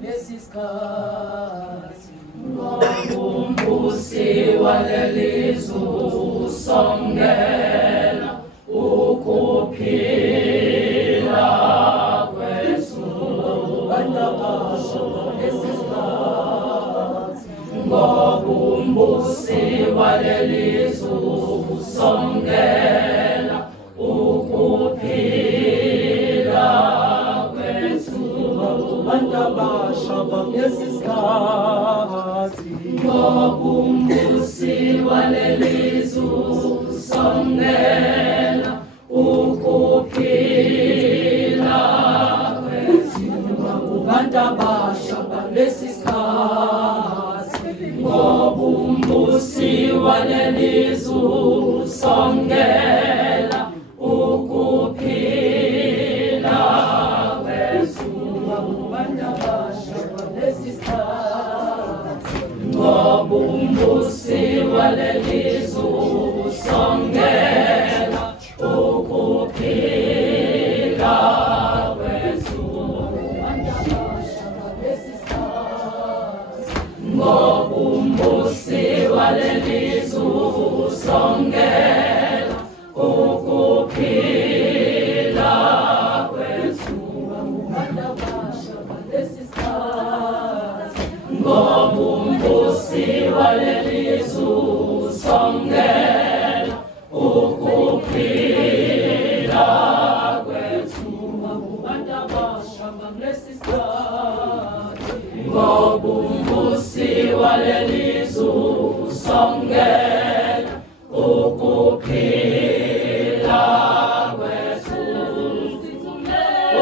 ngesikhathi umbusi walelizwe usongela ukuphila kwesu bandabasho ngesikhathi ngobumbusi walelizwe usongela ukuphila kwesu bandabasho ngesikhathi ngobumbusi walelizwe usongela ukuphila kwesu bandabasho ngesikhathi ngobumbusi walelizwe usongela ukuphila kwesu bandabasho ngesikhathi ngobumbusi walelizwe usongela ukuphila kwesu bandabasho ngesikhathi ngobumbusi walelizwe usongela ukuphila kwesu bandabasho ngesikhathi ngobumbusi walelizwe usongela ukuphila kwesu bandabasho ngesikhathi ngobumbusi walelizwe usongela ukuphila kwesu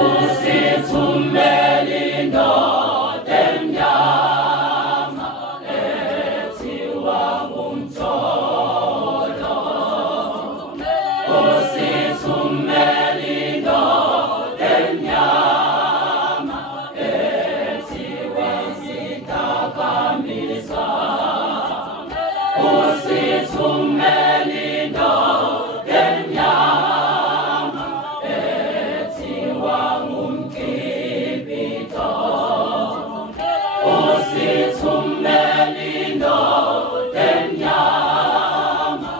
usithumele indoda emnyama ethiwa ngumtsholo usithumele indoda emnyama ethiwa isidakamizwa usithumele indoda emnyama ethiwa ngumKibhito usithumele indoda emnyama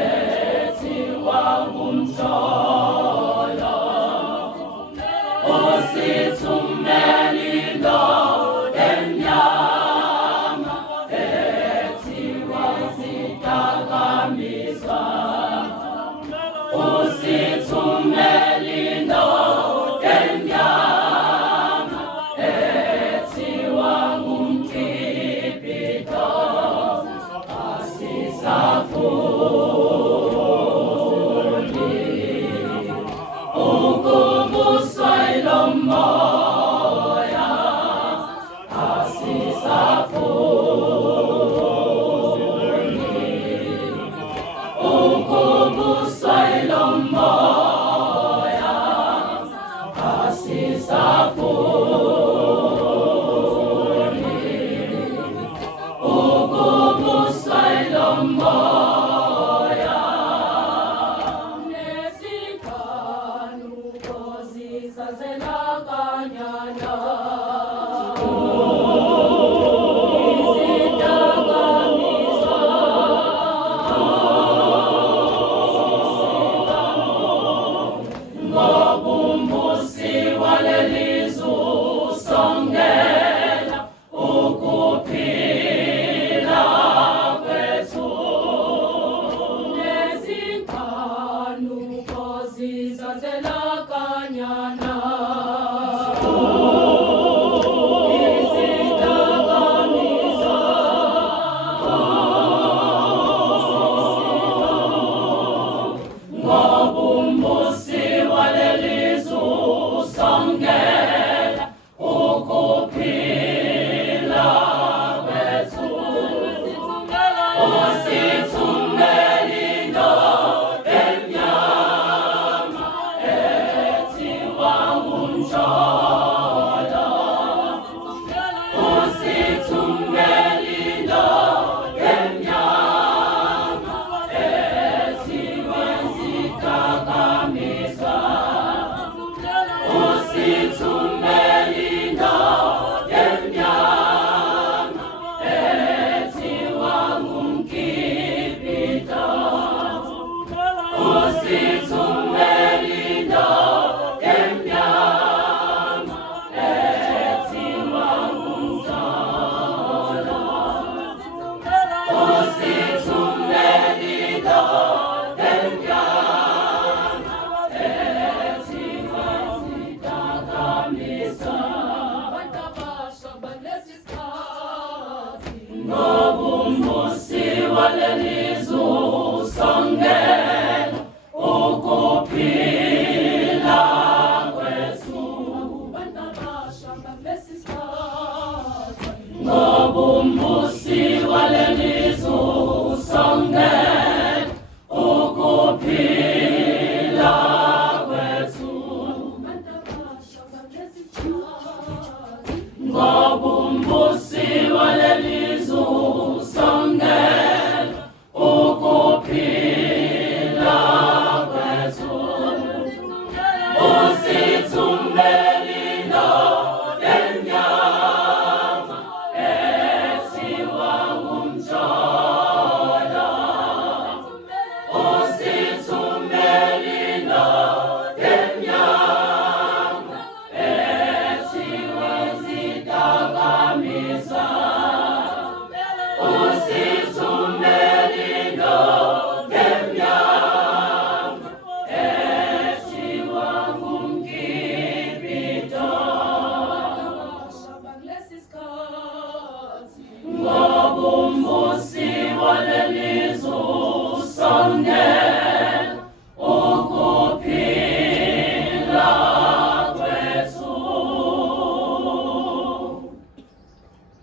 ethiwa ngumtsholo usithumele indoda emnyama ethiwa isidakamizwa usithumele indoda emnyama ethiwa ngumKibhito asisafuni ukubuswa yilo moya asisafuni ukubuswa yilo moya asisafuni ukubuswa yilo moya nesikhanuko zisazela kanyana ngobumbusi walelizwe usongela ukuphila kwesu nezikhanuko zisazela kanyana ngobumbusi walelizwe usongela ukuphila